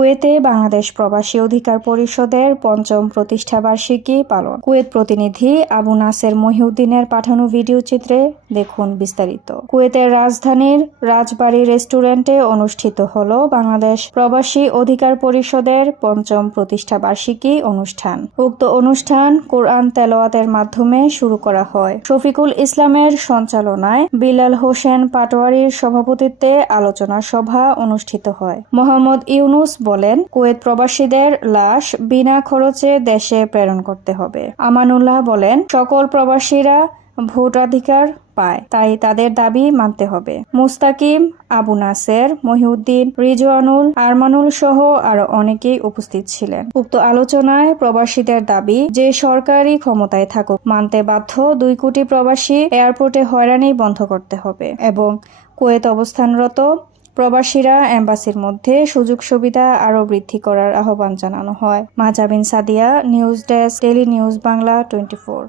কুয়েতে বাংলাদেশ প্রবাসী অধিকার পরিষদের ৫ম প্রতিষ্ঠাবার্ষিকী পালন। কুয়েত প্রতিনিধি আবু নাসের মহিউদ্দিনের পাঠানো ভিডিও চিত্রে দেখুন বিস্তারিত। কুয়েতের রাজধানীর রাজবাড়ী রেস্টুরেন্টে অনুষ্ঠিত হল বাংলাদেশ প্রবাসী অধিকার পরিষদের ৫ম প্রতিষ্ঠাবার্ষিকী অনুষ্ঠান। উক্ত অনুষ্ঠান কোরআন তেলাওয়াতের মাধ্যমে শুরু করা হয়। শফিকুল ইসলামের সঞ্চালনায় বিলাল হোসেন পাটোয়ারির সভাপতিত্বে আলোচনা সভা অনুষ্ঠিত হয়। মোহাম্মদ ইউনুস বলেন, কুয়েত প্রবাসীদের লাশ বিনা খরচে দেশে প্রেরণ করতে হবে। আমানুল্লাহ বলেন, সকল প্রবাসীরা ভোটাধিকার পায়, তাই তাদের দাবি মানতে হবে। মুস্তাকিম, আবু নাসের, মহিউদ্দিন, রিজওয়ানুল, আরমানুল সহ আরো অনেকেই উপস্থিত ছিলেন। উক্ত আলোচনায় প্রবাসীদের দাবি যে সরকারি ক্ষমতায় থাকুক মানতে বাধ্য ২ কোটি প্রবাসী এয়ারপোর্টে হয়রানি বন্ধ করতে হবে এবং কুয়েত অবস্থানরত প্রবাসীরা এম্বাসির মধ্যে সুযোগ সুবিধা আরও বৃদ্ধি করার আহ্বান জানানো হয়। Mahjabin Sadia, news desk, daily news Bangla 24।